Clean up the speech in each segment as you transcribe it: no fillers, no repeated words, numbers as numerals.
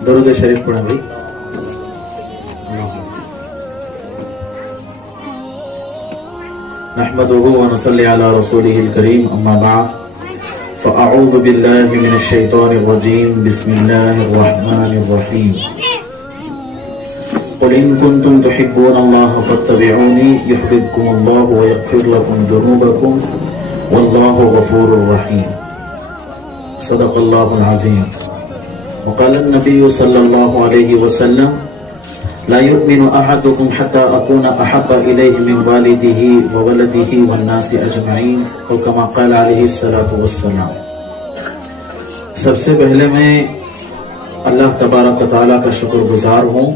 दरूद शरीफ पढ़ा भाई। नहमदुहु व नसल्ली अला रसूलिहिल करीम, अम्मा बाद, फ़अऊज़ु बिल्लाहि मिनश शैतानिर रजीम, बिस्मिल्लाहिर रहमानिर रहीम। क़ुल इन कुंतुम तुहिब्बूनल्लाह फ़त्तबिऊनी युहबिबकुमुल्लाहु व यग़फिर लकुम ज़ुनूबकुम वल्लाहु गफ़ूरुर रहीम। सदक़ल्लाहुल अज़ीम। वक़ाल नबी सल्लल्लाहु अलैहि वसल्लम ला युमिनु अहदुकुम हत्ता अकूना अहब्बा इलैहि मिन वालिदिही व वलदिही वन नासि अजमईन, और कमा क़ाल अलैहि सलातु वस्सलाम। सबसे पहले मैं अल्लाह तबारक व तआला का शुक्रगुजार हूँ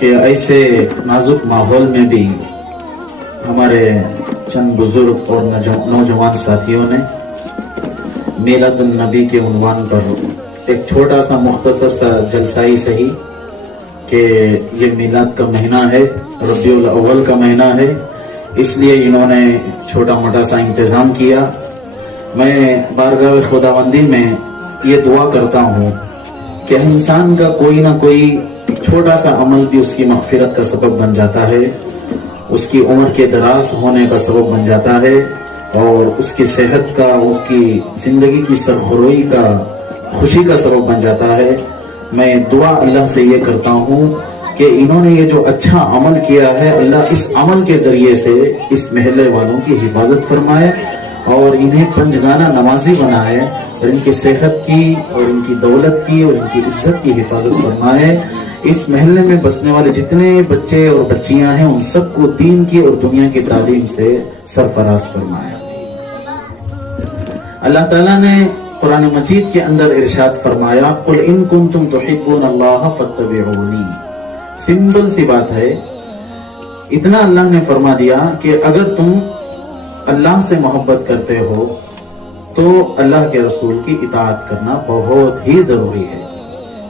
कि ऐसे नाजुक माहौल में भी हमारे चंद बुजुर्ग और नौजवान साथियों ने मिलादुन नबी के उन्वान पर एक छोटा सा मुख्तसर सा जलसा ही सही कि ये मिलाद का महीना है, रबीउल अव्वल का महीना है, इसलिए इन्होंने छोटा मोटा सा इंतज़ाम किया। मैं बारगाह खुदाबंदी में ये दुआ करता हूँ कि इंसान का कोई ना कोई छोटा सा अमल भी उसकी मग़फ़िरत का सबब बन जाता है, उसकी उम्र के दराज होने का सबब बन जाता है, और उसकी सेहत का, उसकी ज़िंदगी की सरखुरोई का, खुशी का सबब बन जाता है। मैं दुआ अल्लाह से ये करता हूँ कि इन्होंने ये जो अच्छा अमल किया है, अल्लाह इस अमल के ज़रिए से इस महल्ले वालों की हिफाजत फरमाए और इन्हें पंजगाना नमाजी बनाए, और इनकी सेहत की और इनकी दौलत की और इनकी इज्जत की हिफाजत फरमाए। इस महल्ले में बसने वाले जितने बच्चे और बच्चियां हैं, उन सबको दीन की और दुनिया की तालीम से सरफराज फरमाया। अल्लाह ताला ने कुरान मजीद के अंदर इरशाद फरमाया, कुल इन कुंतुम तुहिब्बूनल्लाह फत्तबिऊनी। सिंपल सी बात है, इतना अल्लाह ने फरमा दिया कि अगर तुम अल्लाह से मोहब्बत करते हो तो अल्लाह के रसूल की इताअत करना बहुत ही जरूरी है।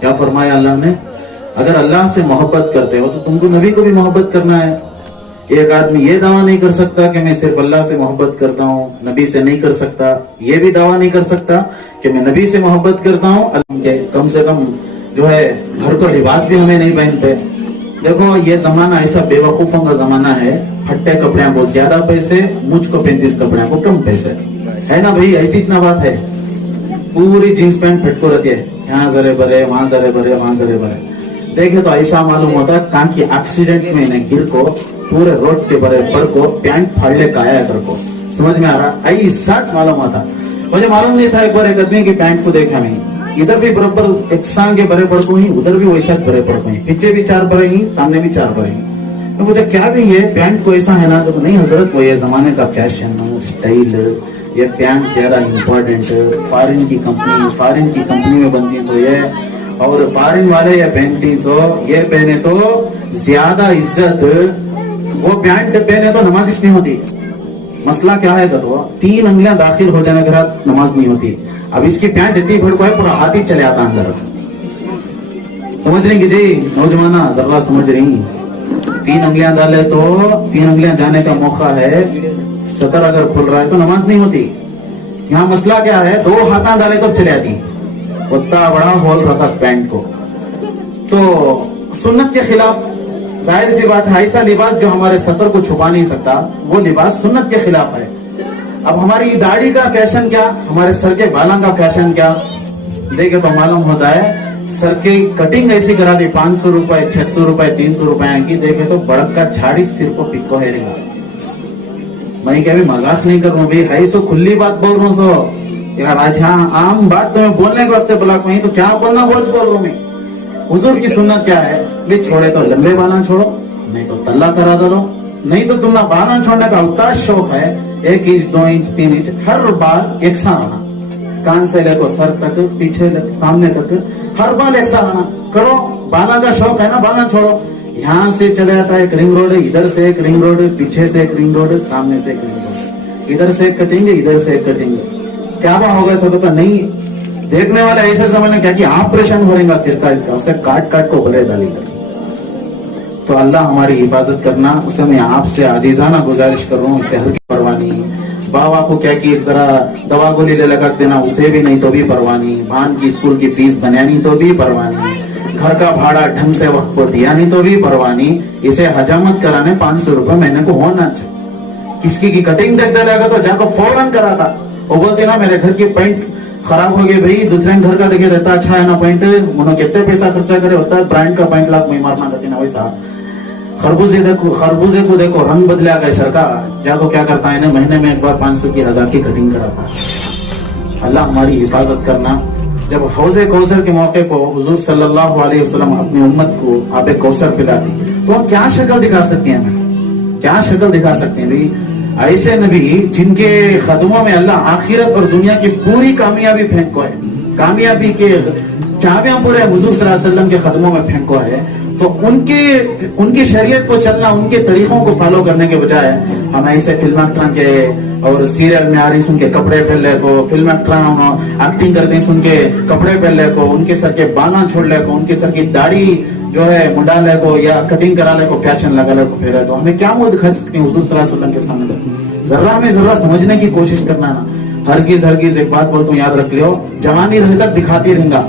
क्या फरमाया अल्लाह ने? अगर अल्लाह से मोहब्बत करते हो तो तुमको नबी को भी मोहब्बत करना है। एक आदमी ये दावा नहीं कर सकता कि मैं सिर्फ अल्लाह से मोहब्बत करता हूँ, नबी से नहीं कर सकता। ये भी दावा नहीं कर सकता कि मैं नबी से मोहब्बत करता हूँ, कम से कम जो है घर को लिबास भी हमें नहीं पहनते। देखो ये जमाना ऐसा बेवकूफों का जमाना है, फट्टे कपड़े को ज्यादा पैसे, मुझको 35 कपड़े को कम पैसे, है ना भाई? ऐसी इतना बात है। पूरी जींस पैंट फटको रहती है, यहाँ जरे भरे, वहां जरे भरे, वहां जरे भरे। देखे तो ऐसा मालूम होता है कान की एक्सीडेंट में न गिर को पूरे रोड के बड़े पर को पैंट फाड़ले काया कर को, समझ में आ रहा? ऐसा मालूम होता। मुझे मालूम नहीं था। एक बार एक आदमी की पैंट को देखा मैं, इधर भी बराबर एक सांग के बड़े पड़ को ही, उधर भी वैसा बड़े पड़ को ही, पीछे भी 4 बड़े ही, सामने भी 4 बड़े ही। तो मुझे क्या भी ये पैंट को ऐसा है ना? तो नहीं हजरत, वो ये जमाने का फैशन स्टाइल, ये पैंट ज्यादा इम्पोर्टेंट, फॉरेन की कंपनी में बनती सो ये, और फॉरेन वाले ये पहनती सो, ये पहने तो ज्यादा इज्जत, वो पैंट पहने तो नमाज नहीं होती। मसला क्या है? तो 3 अंगलियां दाखिल हो जाने के बाद नमाज नहीं होती। अब इसकी पैंट इतनी भड़को है, पूरा हाथ ही चले आता अंदर। समझ रही कि जी नौजवाना, जरा समझ रही? 3 अंगलियां डाले तो 3 अंगलियां जाने का मौका है, 70 अगर खुल रहा है तो नमाज नहीं होती। यहाँ मसला क्या है? 2 हाथ डाले तो चले आती। उतना बड़ा होल रखा पैंट को, तो सुन्नत के खिलाफ। जाहिर सी बात है, ऐसा लिबास जो हमारे सतर को छुपा नहीं सकता, वो लिबास सुन्नत के खिलाफ है। अब हमारी दाढ़ी का फैशन क्या, हमारे सर के बालों का फैशन क्या? देखे तो मालूम होता है सर की कटिंग ऐसी करा दी, 500 रुपए, 600 रुपए, 300 रुपए की। देखे तो बड़क का झाड़ी सिर को पिको है। मैं क्या भी मजाक नहीं कर रहा हूँ भाई, है सो खुली बात बोल रहा हूँ सो यार। आज हाँ आम बात तुम्हें बोलने के वास्ते बुला को, तो क्या बोलना बोझ बोल रहा हूँ मैं। हुजूर की सुन्नत क्या है? भी छोड़े तो लंबे बाला छोड़ो, नहीं तो तल्ला करा दो, नहीं तो तुम्हारा बाला छोड़ने का उतना शौक है 1 इंच, 2 इंच, 3 इंच, हर बाल एक सा रहना, कान से लेकर सर तक, पीछे सामने तक, हर बाल एक सा रहना करो। बाला का शौक है ना, बाला छोड़ो। यहाँ से चले जाता है एक रिंग रोड, इधर से एक रिंग रोड, पीछे से एक रिंग रोड, सामने से एक रिंग रोड, इधर से एक कटिंग, इधर से एक कटिंग। क्या बात होगा? सब तो नहीं देखने वाले ऐसे समझने क्या कि ऑपरेशन हो रहेगा सिर का इसका, उसे काट काट को भरे डाली। तो अल्लाह हमारी हिफाजत करना, उसे मैं आपसे आजीजाना गुजारिश कर रहा हूँ, इससे हल्की परवाह नहीं। बाबा को क्या कि जरा दवा गोली ले लगा देना, उसे भी नहीं तो भी परवाह नहीं, भान की स्कूल की फीस बनानी तो भी परवाह नहीं, घर का भाड़ा ढंग से वक्त पर दिया नहीं तो भी परवाह नहीं, इसे हजामत कराने 500 रुपए महीने को होना चाहिए। किसकी की कटिंग देखते रहेगा तो जाकर फौरन कराता। वो बोलते ना मेरे घर की पेंट खराब हो गई भाई, दूसरे घर का देखे देता अच्छा है ना पेंट, उन्होंने कितने पैसा खर्चा करे होता है, ब्रांड का पेंट लाख में मारना रहती ना वैसा। खरबूजे को देखो रंग बदला कैसर का, जाको क्या करता है ना महीने में एक बार 500 की 1000 की कटिंग कराता है। अल्लाह हमारी हिफाजत करना। जब हौज़े कौसर के मौके को हुजूर सल्लल्लाहु अलैहि वसल्लम अपनी उम्मत को आबे कौसर पिलाती, तो हम क्या शक्ल दिखा सकते हैं, क्या शक्ल दिखा सकते हैं भाई। ऐसे नबी जिनके कदमों में अल्लाह आखिरत और दुनिया की पूरी कामयाबी फेंको है, कामयाबी के चाबियां पूरे हुजूर सल्लल्लाहु अलैहि वसल्लम के कदमों में फेंको है, तो उनकी शरीयत को चलना, उनके तरीकों को फॉलो करने के बजाय हम ऐसे फिल्म एक्टर के और सीरियल में आ रही सुन के कपड़े पहन को, फिल्म एक्टर एक्टिंग करते हैं सुन के कपड़े पहन को, उनके सर के बाना छोड़ ले को, उनके सर की दाढ़ी जो है मुंडा ले को या कटिंग करा ले को, फैशन लगा ले को फिर है, तो हमें क्या मुंह दिखा सकते हैं हुजूर सल्लल्लाहु अलैहि वसल्लम के सामने। जरा हमें जरा समझने की कोशिश करना ना। हरगिज एक बात बोलता हूँ, याद रख लियो, जवानी रहे तक दिखाती रहेगा।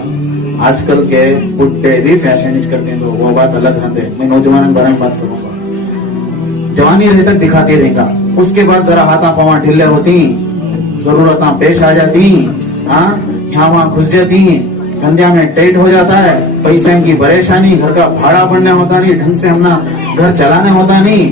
आजकल के बुड्ढे भी फैशन करते हैं, सो वो बात अलग रहते हैं। मैं नौजवान के बारे में बात करूँ, जवानी रहे तक दिखाते रहेगा, उसके बाद जरा हाथा पावा ढीले होती, जरूरत पेश आ जाती, हाँ यहाँ वहां घुस जाती, धंधा में टाइट हो जाता है, पैसे की परेशानी, घर का भाड़ा बढ़ने होता नहीं, ढंग से अपना घर चलाने होता नहीं,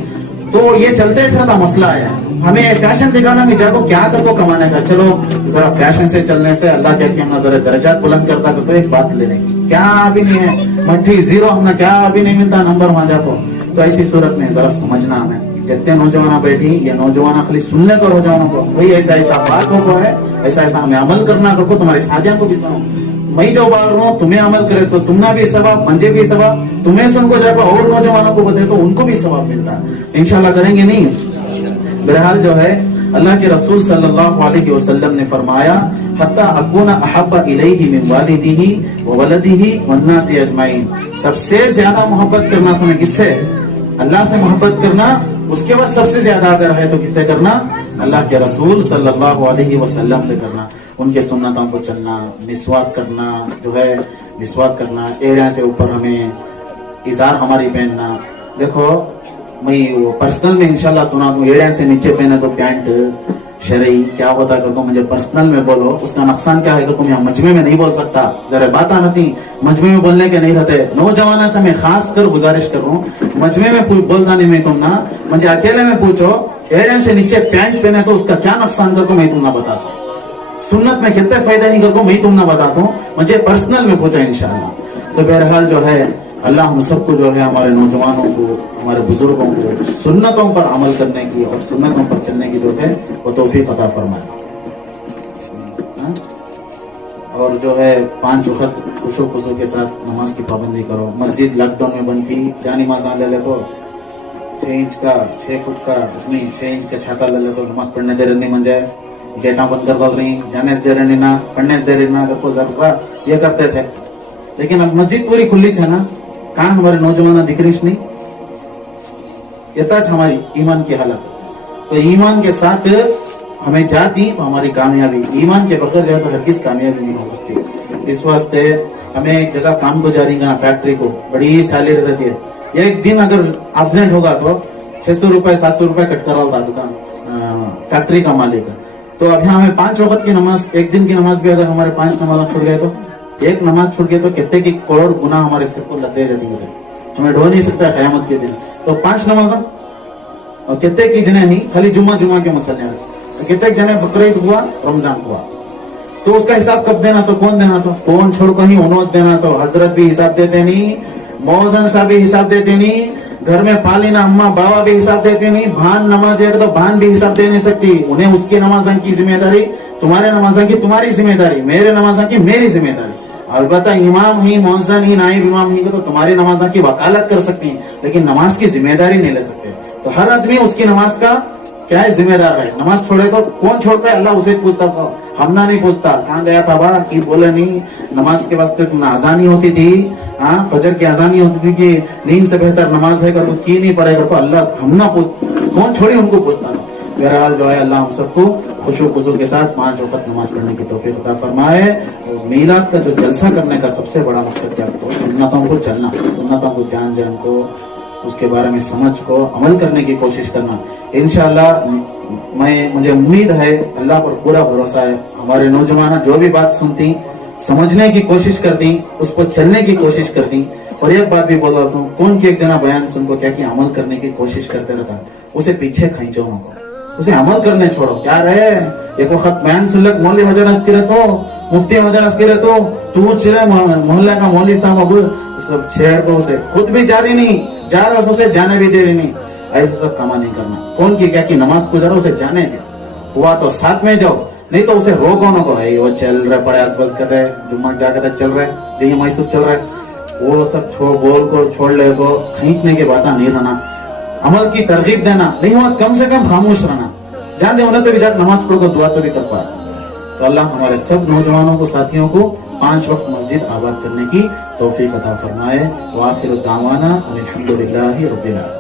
तो ये चलते रहता मसला है। हमें फैशन दिखाना भी जाको क्या करको कमाने का, चलो जरा फैशन से चलने से अल्लाह कहते हैं जरा दर्जात बुलंद करता तो एक बात लेने की क्या भी नहीं है, मट्टी जीरो हमने क्या भी नहीं मिलता नंबर वहां जाको। तो ऐसी सूरत में जरा समझना हमें, जितने नौजवान बैठी या नौजवान खाली सुनने को नौजवानों को भाई ऐसा ऐसा बात हो है, ऐसा ऐसा हमें अमल करना करो, तुम्हारे साथियों को भी सुनो। मैं जो बोल रहा हूँ तुम्हें अमल करे तो तुम्हारा भी सवाब, मुझे भी सवाब, तुम्हें सुन को जाकर और नौजवानों को बताए तो उनको भी सवाब मिलता है। इंशाल्लाह करेंगे नहीं। बहरहाल जो है अल्लाह के रसूल सल्लल्लाहु अलैहि वसल्लम ने फरमाया, हत्ता अकुना अहब्बा इलैहि मिन वालिदिही व वलदिही वन्नासि अजमाइन। सबसे ज्यादा मोहब्बत करना समय किससे? अल्लाह से मोहब्बत करना, उसके बाद सबसे ज्यादा अगर है तो किससे करना? अल्लाह के रसूल सल्लल्लाहु अलैहि वसल्लम से करना। उनके सुन्नतों को चलना, मिसवाक करना, जो है मिसवाक करना, एड़िया से ऊपर हमें इजार हमारी पहनना। देखो मैं वो पर्सनल में इंशाल्लाह सुना दूं, एड़िया से नीचे पहने तो पैंट शरई क्या होता है को मुझे पर्सनल में बोलो, उसका नुकसान क्या है को मैं मजमे में नहीं बोल सकता, जरा बात आती मजमे में बोलने के नहीं रहते। नौजवान से मैं खास कर गुजारिश कर रहा हूँ, मजमे में बोलता नहीं मैं, तुम ना मुझे अकेले में पूछो एड़िया से नीचे पैंट पहने तो उसका क्या नुकसान कर को मैं तुम ना बताता हूँ, सुन्नत में कितने फायदा ही कर को मैं तुम ना बताता हूँ, मुझे पर्सनल में पूछो इंशाल्लाह। तो बहरहाल जो है अल्लाह हम सबको जो है, हमारे नौजवानों को, हमारे बुजुर्गों को सुन्नतों पर अमल करने की और सुन्नतों पर चलने की जो है वो तौफीक अता फरमाए। और जो है 5 वक्त खुशो खुशो के साथ नमाज की पाबंदी करो। मस्जिद लॉकडाउन में बंद थी, जानी माजा ले ले को 6 इंच का 6 फुट का नहीं 6 इंच का छाता ले ले को नमाज पढ़ने दे रही मन जाए, गेटा बंद कर दो रही, जाने दे रही ना, पढ़ने दे रही ना, को जरूरा ये करते थे। लेकिन अब मस्जिद पूरी खुली है ना, कहाँ हमारे नौजवान दिख रही नहीं, ये हमारी ईमान की हालत। तो ईमान के साथ हमें जाती तो हमारी कामयाबी, ईमान के बगैर जाए तो हरगिज़ कामयाबी नहीं हो सकती। इस वास्ते हमें एक जगह काम को जारी करना, फैक्ट्री को बड़ी सैलरी रहती है, एक दिन अगर एब्सेंट होगा तो 600 रुपए 700 रुपए कट करा होता दुकान फैक्ट्री का मालिक। तो अभी हमें 5 वक्त की नमाज, एक दिन की नमाज भी अगर हमारे 5 नमाज छूट गए तो, एक नमाज छूट गए तो कितने की करोड़ गुना हमारे सिर को लदे रहती है, हमें ढो नहीं सकता क़यामत के दिन। तो 5 नमाज और कितने की जने ही खाली जुम्मा के मसले, तो कितने जने बकरीद हुआ, रमजान हुआ, तो उसका हिसाब कब देना सो, कौन देना सो, कौन छोड़ को ही उनोस देना सो। हजरत भी हिसाब देते नहीं, मौजन साहब भी हिसाब देते नहीं, घर में पालीना अम्मा बाबा भी हिसाब देते नहीं, भान नमाज है तो भान भी हिसाब दे नहीं सकती। उन्हें उसकी नमाजा की जिम्मेदारी, तुम्हारे नमाजा की तुम्हारी जिम्मेदारी, मेरे नमाजा की मेरी जिम्मेदारी। अलबत्ता इमाम ही, मौजन ही, नाइब इमाम ही तो तुम्हारी नमाजा की वकालत कर सकते हैं, लेकिन नमाज की जिम्मेदारी नहीं ले सकते। तो हर आदमी उसकी नमाज का क्या है, जिम्मेदार है। नमाज छोड़े तो कौन छोड़ता है, अल्लाह उसे पूछता, सो हमना नहीं पूछता कहाँ गया था बा कि बोले नहीं, नमाज के वास्ते अजानी होती थी, हाँ फजर की अजानी होती थी कि नींद से बेहतर नमाज है, तो की नहीं पड़ेगा तो अल्लाह हमना पूछ, कौन छोड़ी उनको पूछता था। बहरहाल जो है अल्लाह हम सबको खुशू खुशू के साथ 5 वक्त नमाज पढ़ने की तौफीक अता फरमाए। और मीलाद का जो जलसा करने का सबसे बड़ा मकसद क्या है, सुन्नतों को चलना, सुन्नतों को जान जान को, उसके बारे में समझ को अमल करने की कोशिश करना। इंशाअल्लाह मुझे उम्मीद है, अल्लाह पर पूरा भरोसा है, हमारे नौजवान जो भी बात सुनती समझने की कोशिश करती, उस पर चलने की कोशिश करती। और एक बात भी बोल रहा हूँ, कौन की एक जना बयान सुनको क्या कि अमल करने की कोशिश करते रहता, उसे पीछे खींचो उनको, उसे अमल करने छोड़ो। क्या रहे एक वक्त बयान सुन ले, मौली हो जाना इसके तो मुफ्ती हो जाना इसके तो तू चिड़े मोहल्ले का मौली साहब सब छेड़ को, उसे खुद भी जारी नहीं जा रहा, उसे जाने भी दे रही नहीं। ऐसा सब कामा नहीं करना। कौन की क्या कि नमाज गुजारो, उसे जाने दे, हुआ तो साथ में जाओ, नहीं तो उसे रोको ना को, वो चल रहे पड़े आस पास कहते जुम्मा जा कहते चल रहे जैसे मैसूर चल रहा है, वो सब बोल को छोड़ ले को, खींचने के बात नहीं रहना, अमल की तरगीब देना, नहीं हुआ कम से कम खामोश रहना। जान दे उन्हें तो भी जाकर नमाज पढ़ो, दुआ तो भी कर पाता। तो अल्लाह हमारे सब नौजवानों को, साथियों को 5 वक्त मस्जिद आबाद करने की तौफीक अता फरमाए। व आखिर दावाना अनिल हम्दुलिल्लाहि रब्बिल आलमीन।